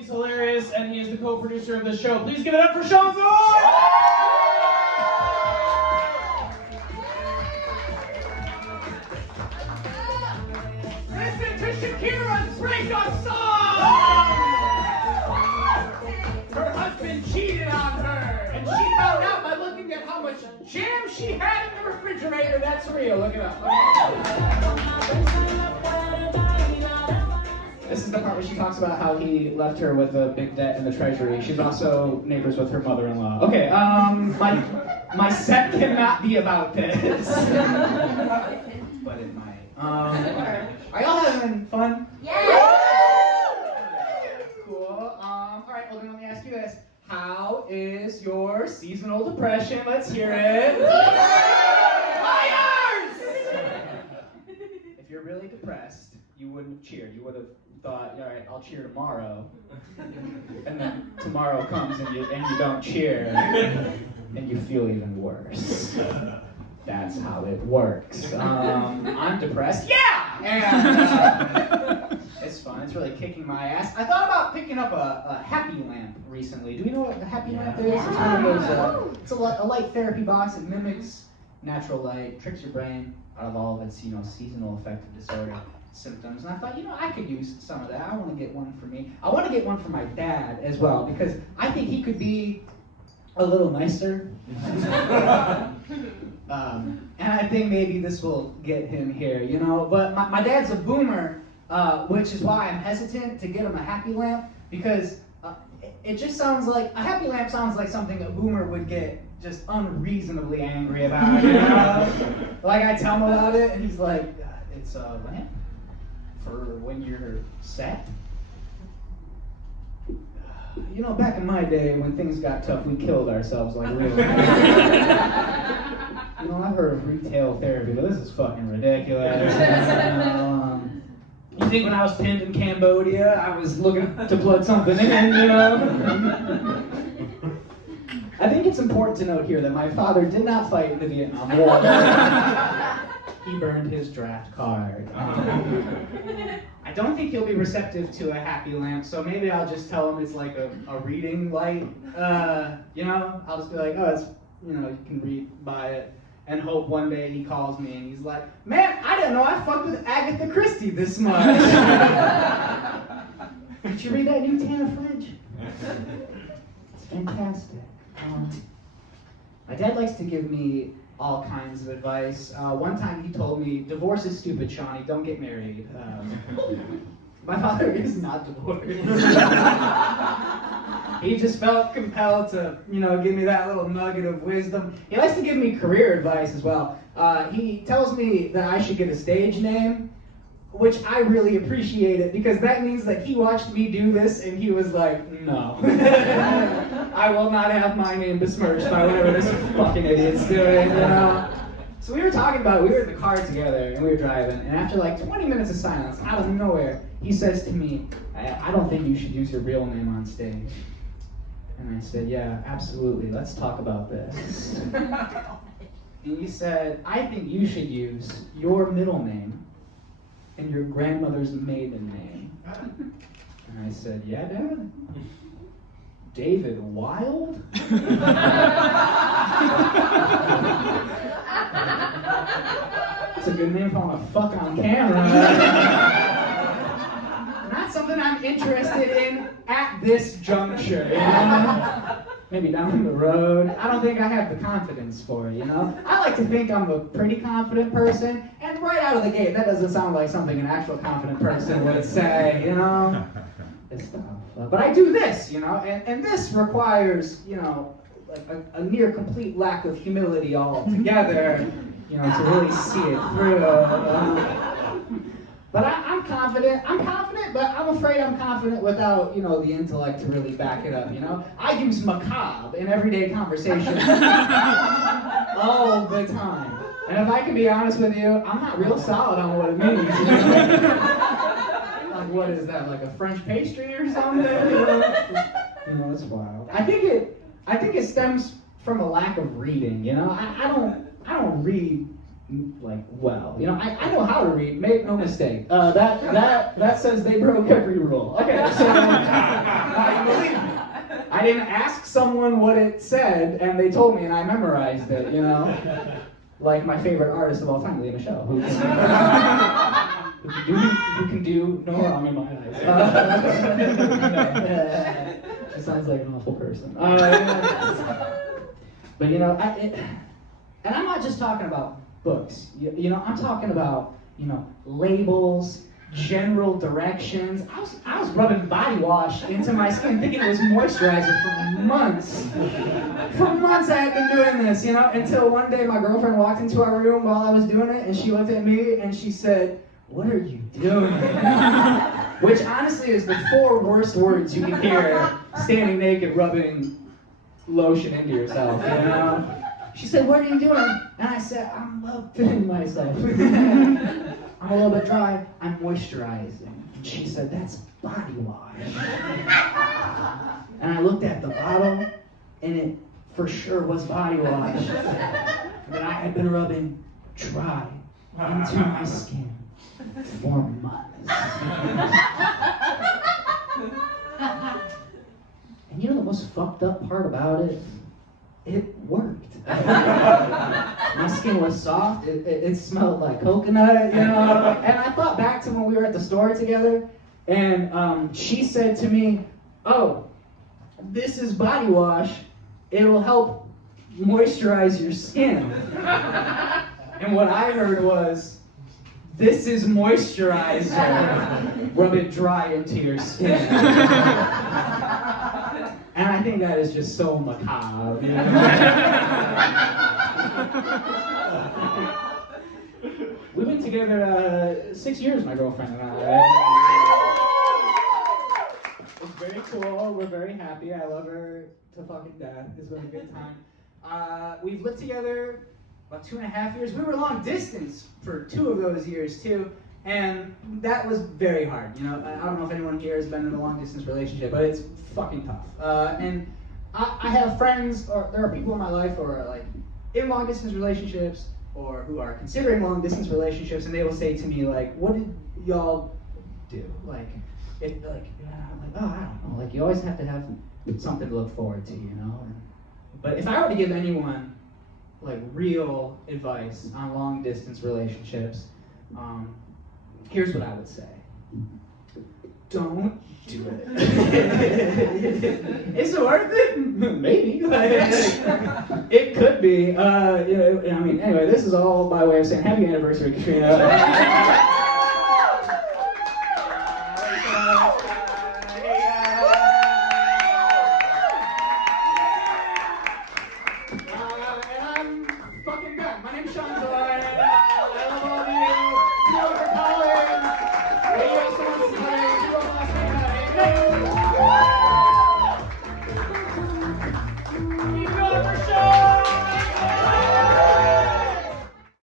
He's hilarious, and he is the co-producer of the show. Please give it up for Sean Zorn! Listen to Shakira's breakup song! Her husband cheated on her, and she found out by looking at how much jam she had in the refrigerator. That's real. Look it up. This is the part where she talks about how he left her with a big debt in the treasury. She's also neighbors with her mother-in-law. Okay, my set cannot be about this. But it might. Are y'all having fun? Yeah! Cool. Alright, well then let me ask you this. How is your seasonal depression? Let's hear it. Liars! If you're really depressed, you wouldn't have cheered. You would have thought, all right, I'll cheer tomorrow. And then tomorrow comes and you don't cheer. And you feel even worse. That's how it works. I'm depressed. Yeah! And it's fun. It's really kicking my ass. I thought about picking up a happy lamp recently. Do you know what a happy lamp is? It's one of those, it's a light therapy box. It mimics natural light, tricks your brain out of all of its, seasonal affective disorder symptoms. And I thought, I could use some of that. I want to get one for me. I want to get one for my dad as well, because I think he could be a little nicer. And I think maybe this will get him here, But my dad's a boomer, which is why I'm hesitant to get him a happy lamp, because it just sounds like, a happy lamp sounds like something a boomer would get just unreasonably angry about, Like I tell him about it, and he's like, it's a lamp for when you're sad. Back in my day, when things got tough, we killed ourselves like real. I've heard of retail therapy, but this is fucking ridiculous. You think when I was pinned in Cambodia, I was looking to plug something in, I think it's important to note here that my father did not fight in the Vietnam War. He burned his draft card. I don't think he'll be receptive to a happy lamp, so maybe I'll just tell him it's like a reading light. I'll just be like, oh, it's, you can read by it, and hope one day he calls me and he's like, man, I didn't know I fucked with Agatha Christie this much. Did you read that new Tana French? It's fantastic. My dad likes to give me all kinds of advice. One time he told me, divorce is stupid, Shawnee, don't get married. My father is not divorced. He just felt compelled to, give me that little nugget of wisdom. He likes to give me career advice as well. He tells me that I should get a stage name, which I really appreciate it, because that means that he watched me do this and he was like, no. I will not have my name besmirched by whatever this fucking idiot's doing, So we were talking about it, we were in the car together and we were driving, and after like 20 minutes of silence, out of nowhere, he says to me, I don't think you should use your real name on stage. And I said, yeah, absolutely, let's talk about this. And he said, I think you should use your middle name and your grandmother's maiden name. And I said, yeah, Dad? David Wild? It's a good name if I want to fuck on camera. Not something I'm interested in at this juncture, Maybe down the road. I don't think I have the confidence for it, I like to think I'm a pretty confident person, and right out of the gate, that doesn't sound like something an actual confident person would say, It's tough. But I do this, and this requires, like a near complete lack of humility altogether, to really see it through. But I'm confident, but I'm afraid I'm confident without, the intellect to really back it up, I use macabre in everyday conversation all the time. And if I can be honest with you, I'm not real solid on what it means. Like, what is that, like a French pastry or something? It's wild. I think it stems from a lack of reading, I don't read like well. I know how to read, make no mistake. That says they broke every rule. Okay, so didn't ask someone what it said, and they told me, and I memorized it, you know? Like my favorite artist of all time, Leah Michelle, who can do no wrong in my eyes. She sounds like an awful person. But you know, and I'm not just talking about books. You know, I'm talking about, you know, labels, general directions. I was rubbing body wash into my skin thinking it was moisturizer for months. For months I had been doing this, you know, until one day my girlfriend walked into our room while I was doing it, and she looked at me and she said, "What are you doing?" Which honestly is the 4 worst words you can hear standing naked rubbing lotion into yourself, you know? She said, "What are you doing?" And I said, "I'm love fitting myself. I'm a little bit dry, I'm moisturizing." And she said, "That's body wash." And I looked at the bottle, and it for sure was body wash that I had been rubbing dry into my skin for months. And you know the most fucked up part about it? It worked. My skin was soft, it smelled like coconut, you know? And I thought back to when we were at the store together, and she said to me, "Oh, this is body wash. It'll help moisturize your skin." And what I heard was, "This is moisturizer. Rub it dry into your skin." And I think that is just so macabre. You know? We've been together 6 years, my girlfriend and I. It's very cool. We're very happy. I love her to fucking death. It's been a good time. We've lived together about 2.5 years. We were long distance for 2 of those years too. And that was very hard, you know. I don't know if anyone here has been in a long distance relationship, but it's fucking tough. And I have friends, or there are people in my life who are like in long distance relationships, or who are considering long distance relationships, and they will say to me like, "What did y'all do?" Like, I'm like, "Oh, I don't know." Like, you always have to have something to look forward to, you know. But if I were to give anyone like real advice on long distance relationships, here's what I would say. Don't do it. Is it worth it? Maybe. It could be. You know, I mean, anyway, this is all by way of saying happy anniversary, Katrina.